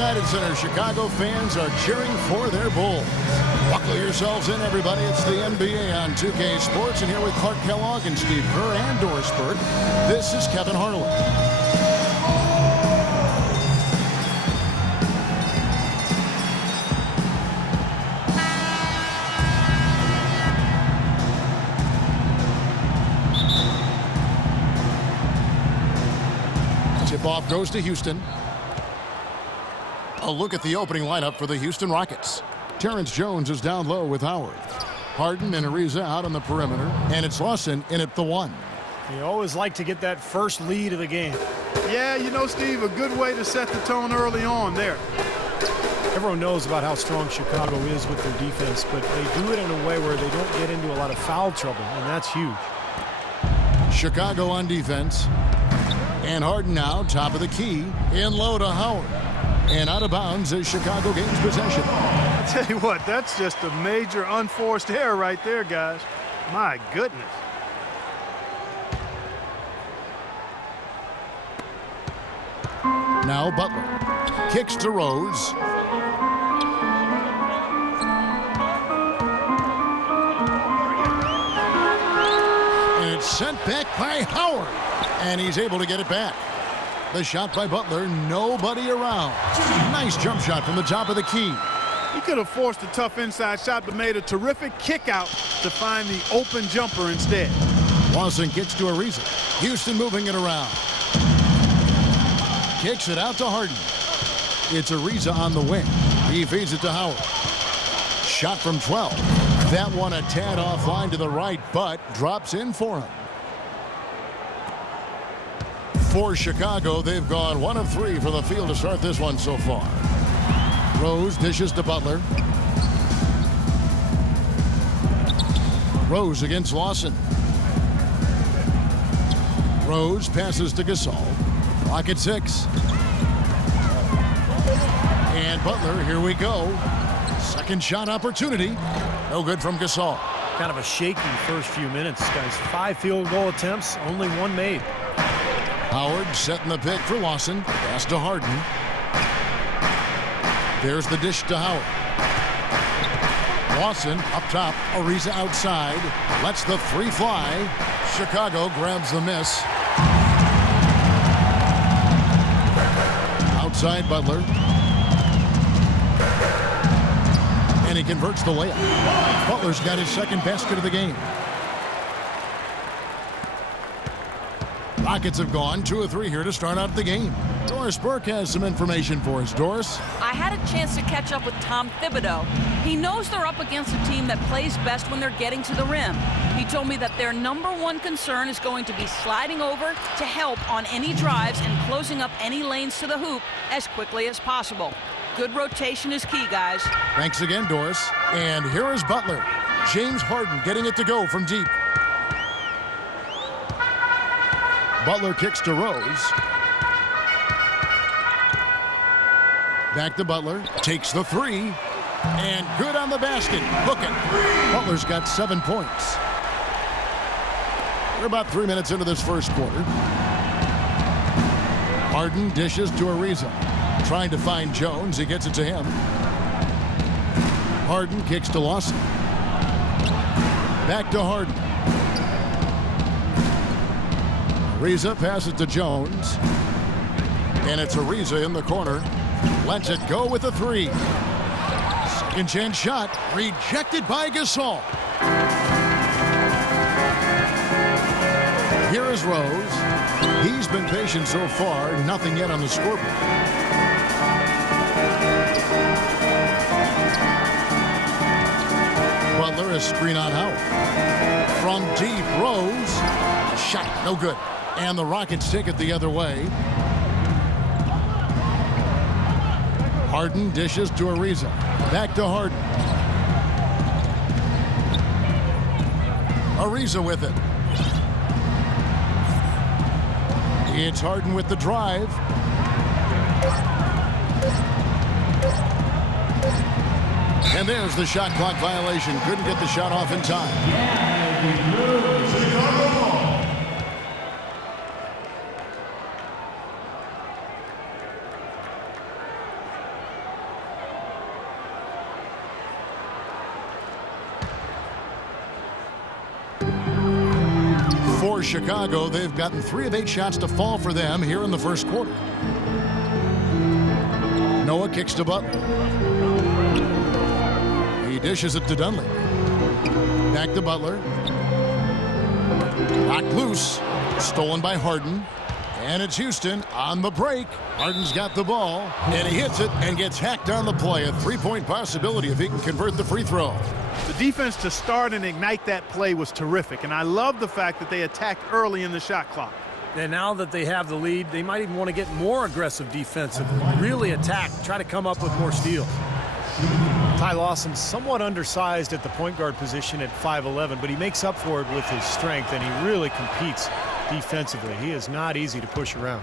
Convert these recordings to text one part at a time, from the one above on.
United Center, Chicago fans are cheering for their Bulls. Buckle yourselves in, everybody. It's the NBA on 2K Sports, and here with Clark Kellogg and Steve Kerr and Doris Burke, this is Kevin Harlan. Tip-off goes to Houston. A look at the opening lineup for the Houston Rockets. Terrence Jones is down low with Howard. Harden and Ariza out on the perimeter, and it's Lawson in at the one. You always like to get that first lead of the game. Yeah, you know, Steve, a good way to set the tone early on there. Everyone knows about how strong Chicago is with their defense, but they do it in a way where they don't get into a lot of foul trouble, and that's huge. Chicago on defense. And Harden now, top of the key, in low to Howard. And out of bounds as Chicago gains possession. I tell you what, that's just a major unforced error right there, guys. My goodness. Now Butler kicks to Rose. And it's sent back by Howard. And he's able to get it back. The shot by Butler, nobody around. Nice jump shot from the top of the key. He could have forced a tough inside shot, but made a terrific kick out to find the open jumper instead. Lawson kicks to Ariza. Houston moving it around. Kicks it out to Harden. It's Ariza on the wing. He feeds it to Howard. Shot from 12. That one a tad offline to the right, but drops in for him. For Chicago, they've gone 1 of 3 from the field to start this one so far. Rose dishes to Butler. Rose against Lawson. Rose passes to Gasol. Clock at 6. And Butler, here we go. Second shot opportunity. No good from Gasol. Kind of a shaky first few minutes, guys. 5 field goal attempts, only 1 made. Howard setting the pick for Lawson. Pass to Harden. There's the dish to Howard. Lawson up top. Ariza outside. Lets the 3 fly. Chicago grabs the miss. Outside Butler. And he converts the layup. Butler's got his second basket of the game. Rockets have gone 2 of 3 here to start out the game. Doris Burke has some information for us. Doris? I had a chance to catch up with Tom Thibodeau. He knows they're up against a team that plays best when they're getting to the rim. He told me that their #1 concern is going to be sliding over to help on any drives and closing up any lanes to the hoop as quickly as possible. Good rotation is key, guys. Thanks again, Doris. And here is Butler. James Harden getting it to go from deep. Butler kicks to Rose. Back to Butler. Takes the 3. And good on the basket. Hook it. Butler's got 7 points. We're about 3 minutes into this first quarter. Harden dishes to Ariza. Trying to find Jones. He gets it to him. Harden kicks to Lawson. Back to Harden. Ariza passes to Jones. And it's Ariza in the corner. Lets it go with a 3. Second chance shot. Rejected by Gasol. Here is Rose. He's been patient so far. Nothing yet on the scoreboard. Butler, a screen on Howard. From deep, Rose. Shot, no good. And the Rockets take it the other way. Harden dishes to Ariza. Back to Harden. Ariza with it. It's Harden with the drive. And there's the shot clock violation. Couldn't get the shot off in time. For Chicago, they've gotten 3 of 8 shots to fall for them here in the first quarter. Noah kicks to Butler. He dishes it to Dunley. Back to Butler. Knocked loose. Stolen by Harden. And it's Houston on the break. Harden's got the ball, and he hits it and gets hacked on the play. A 3-point possibility if he can convert the free throw. The defense to start and ignite that play was terrific, and I love the fact that they attacked early in the shot clock. And now that they have the lead, they might even want to get more aggressive defensively. Really attack, try to come up with more steals. Ty Lawson's somewhat undersized at the point guard position at 5'11", but he makes up for it with his strength, and he really competes defensively. He is not easy to push around.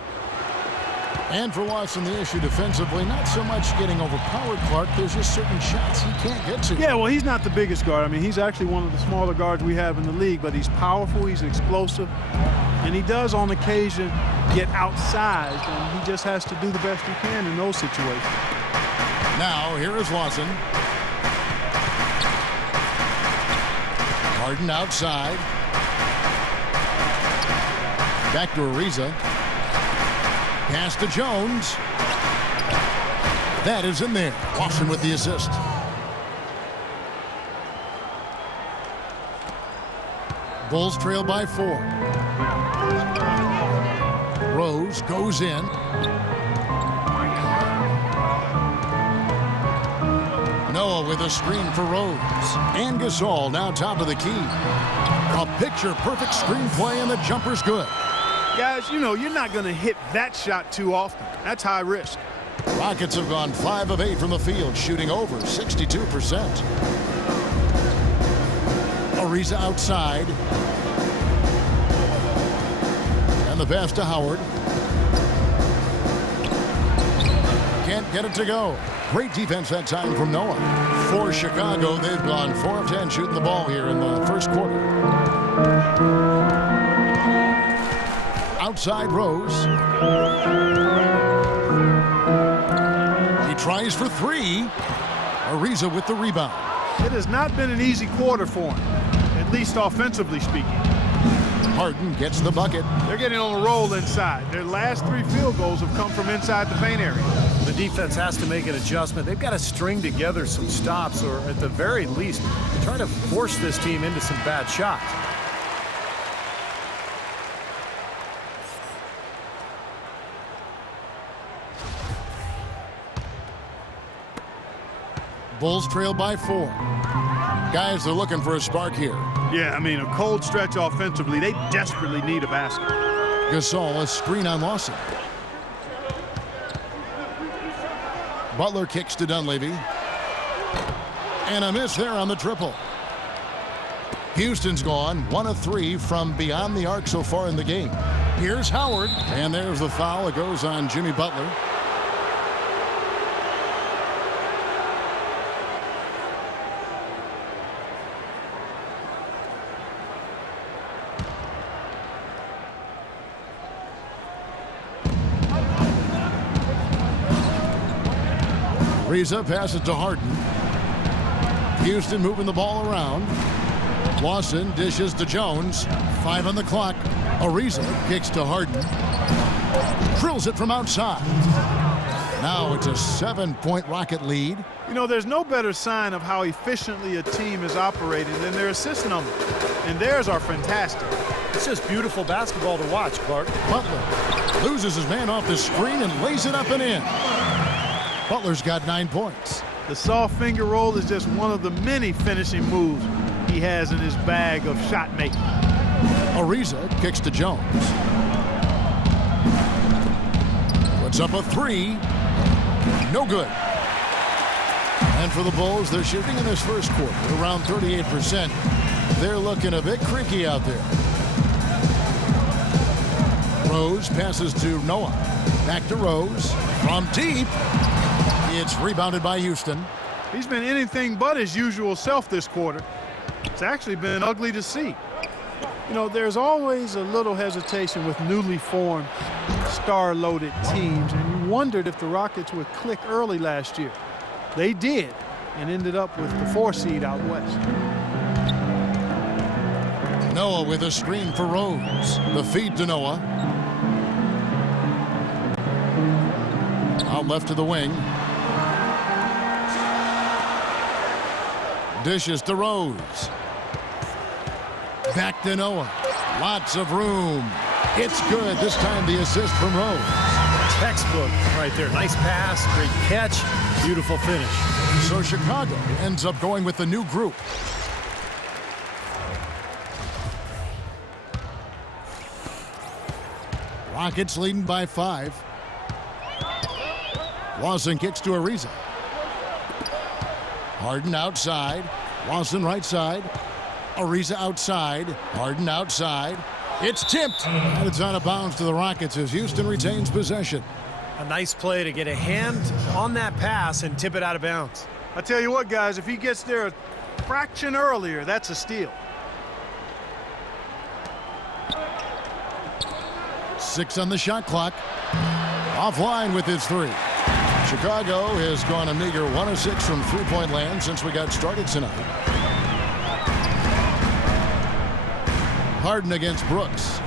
And for Lawson, the issue defensively, not so much getting overpowered, Clark. There's just certain shots he can't get to. Yeah, well, he's not the biggest guard. I mean, he's actually one of the smaller guards we have in the league, but he's powerful, he's explosive, and he does on occasion get outsized, and he just has to do the best he can in those situations. Now, here is Lawson. Harden outside. Back to Ariza. Pass to Jones. That is in there. Lawson with the assist. Bulls trail by 4. Rose goes in. Noah with a screen for Rose. And Gasol now top of the key. A picture-perfect screen play, and the jumper's good. Guys, you know, you're not going to hit that shot too often. That's high risk. Rockets have gone 5 of 8 from the field, shooting over 62%. Ariza outside. And the pass to Howard. Can't get it to go. Great defense that time from Noah. For Chicago, they've gone 4 of 10 shooting the ball here in the first quarter. Outside Rose. He tries for 3. Ariza with the rebound. It has not been an easy quarter for him, at least offensively speaking. Harden gets the bucket. They're getting on a roll inside. Their last 3 field goals have come from inside the paint area. The defense has to make an adjustment. They've got to string together some stops, or at the very least, try to force this team into some bad shots. Bulls trail by 4. Guys, they're looking for a spark here. Yeah, I mean, a cold stretch offensively. They desperately need a basket. Gasol, a screen on Lawson. Butler kicks to Dunleavy. And a miss there on the triple. Houston's gone 1 of 3 from beyond the arc so far in the game. Here's Howard. And there's the foul. It goes on Jimmy Butler. Ariza passes to Harden. Houston moving the ball around. Lawson dishes to Jones. 5 on the clock. Ariza kicks to Harden. Drills it from outside. Now it's a 7-point Rocket lead. You know, there's no better sign of how efficiently a team is operating than their assist numbers. And theirs are fantastic. It's just beautiful basketball to watch, Clark. Butler loses his man off the screen and lays it up and in. Butler's got 9 points. The soft finger roll is just one of the many finishing moves he has in his bag of shot making. Ariza kicks to Jones. Puts up a 3. No good. And for the Bulls, they're shooting in this first quarter around 38%. They're looking a bit creaky out there. Rose passes to Noah. Back to Rose. From deep. It's rebounded by Houston. He's been anything but his usual self this quarter. It's actually been ugly to see. You know, there's always a little hesitation with newly formed, star-loaded teams, and you wondered if the Rockets would click early last year. They did, and ended up with the 4 seed out west. Noah with a screen for Rose. The feed to Noah. Out left to the wing. Dishes to Rose. Back to Noah. Lots of room. It's good. This time the assist from Rose. Textbook right there. Nice pass, great catch, beautiful finish. So Chicago ends up going with the new group. Rockets leading by 5. Lawson kicks to Ariza. Harden outside. Lawson right side. Ariza outside. Harden outside. It's tipped. And it's out of bounds to the Rockets as Houston retains possession. A nice play to get a hand on that pass and tip it out of bounds. I tell you what, guys, if he gets there a fraction earlier, that's a steal. 6 on the shot clock. Offline with his 3. Chicago has gone a meager 1 of 6 from three-point land since we got started tonight. Harden against Brooks.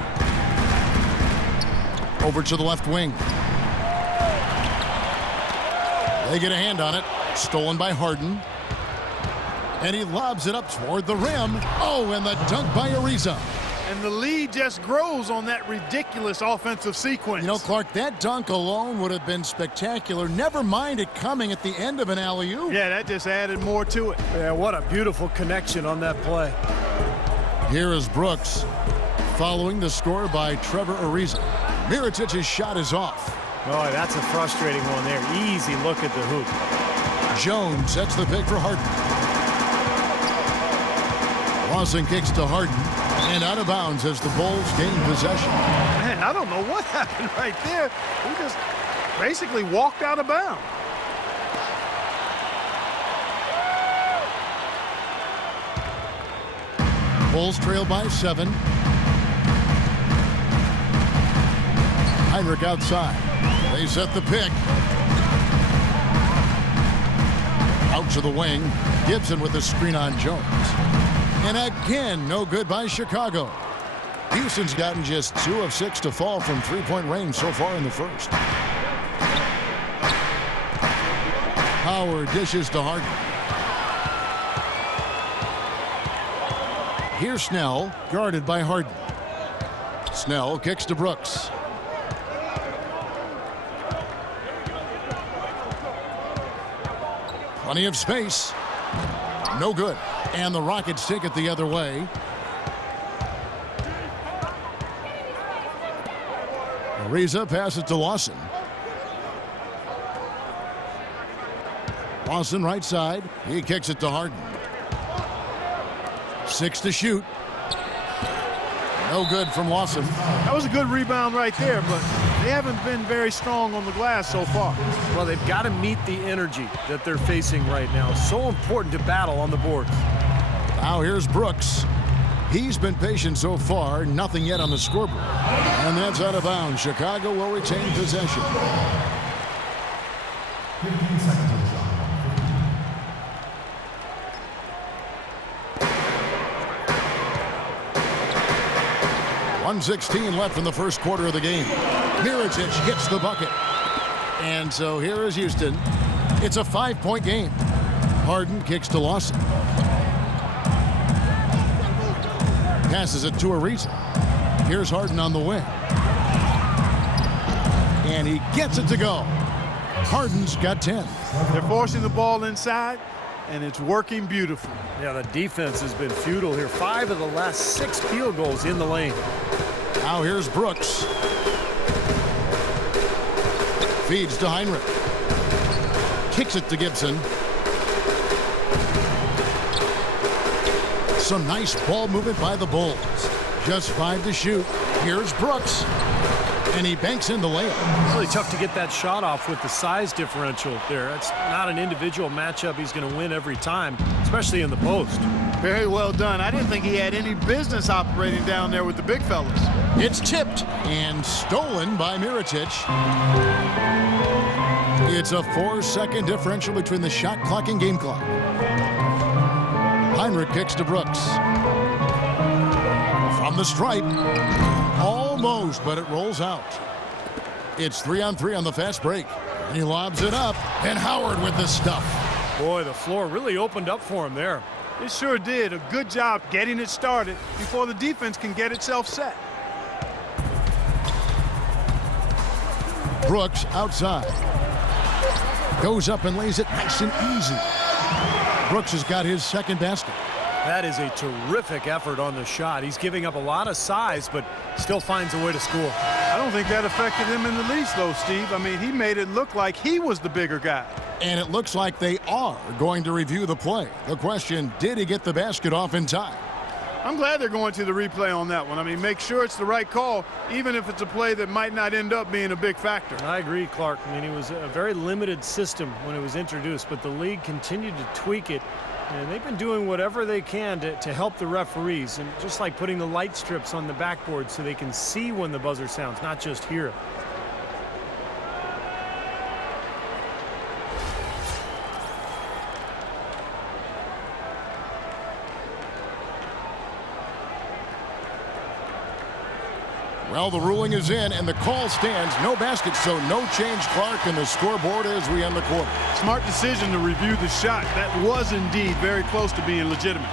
Over to the left wing. They get a hand on it. Stolen by Harden. And he lobs it up toward the rim. Oh, and the dunk by Ariza. And the lead just grows on that ridiculous offensive sequence. You know, Clark, that dunk alone would have been spectacular. Never mind it coming at the end of an alley-oop. Yeah, that just added more to it. Yeah, what a beautiful connection on that play. Here is Brooks following the score by Trevor Ariza. Mirotic's shot is off. Oh, that's a frustrating one there. Easy look at the hoop. Jones sets the pick for Harden. Lawson kicks to Harden and out of bounds as the Bulls gain possession. Man, I don't know what happened right there. He just basically walked out of bounds. Bulls trail by 7. Heinrich outside. They set the pick. Out to the wing. Gibson with the screen on Jones. And again, no good by Chicago. Houston's gotten just 2 of 6 to fall from three-point range so far in the first. Howard dishes to Harden. Here's Snell, guarded by Harden. Snell kicks to Brooks. Plenty of space. No good. And the Rockets take it the other way. Ariza passes to Lawson. Lawson right side. He kicks it to Harden. 6 to shoot. No good from Lawson. That was a good rebound right there, but they haven't been very strong on the glass so far. Well, they've got to meet the energy that they're facing right now. So important to battle on the boards. Now here's Brooks. He's been patient so far. Nothing yet on the scoreboard. And that's out of bounds. Chicago will retain possession. 15 seconds on the shot. 1:16 left in the first quarter of the game. Mirotic gets the bucket. And so here is Houston. It's a 5-point game. Harden kicks to Lawson. Passes it to Ariza. Here's Harden on the wing. And he gets it to go. Harden's got 10. They're forcing the ball inside, and it's working beautifully. Yeah, the defense has been futile here. 5 of the last 6 field goals in the lane. Now here's Brooks. Feeds to Heinrich. Kicks it to Gibson. Some nice ball movement by the Bulls. Just 5 to shoot. Here's Brooks. And he banks in the layup. Really tough to get that shot off with the size differential there. It's not an individual matchup he's going to win every time, especially in the post. Very well done. I didn't think he had any business operating down there with the big fellas. It's tipped and stolen by Mirotic. It's a 4-second differential between the shot clock and game clock. Heinrich kicks to Brooks. the stripe. Almost, but it rolls out. It's 3-on-3 on the fast break. And he lobs it up, and Howard with the stuff. Boy, the floor really opened up for him there. It sure did. A good job getting it started before the defense can get itself set. Brooks outside. Goes up and lays it nice and easy. Brooks has got his second basket. That is a terrific effort on the shot. He's giving up a lot of size, but still finds a way to score. I don't think that affected him in the least, though, Steve. I mean, he made it look like he was the bigger guy. And it looks like they are going to review the play. The question, did he get the basket off in time? I'm glad they're going to the replay on that one. I mean, make sure it's the right call, even if it's a play that might not end up being a big factor. I agree, Clark. I mean, it was a very limited system when it was introduced, but the league continued to tweak it. And they've been doing whatever they can to help the referees, and just like putting the light strips on the backboard so they can see when the buzzer sounds, not just hear it. Well, the ruling is in, and the call stands. No basket, so no change, Clark, in the scoreboard as we end the quarter. Smart decision to review the shot. That was indeed very close to being legitimate.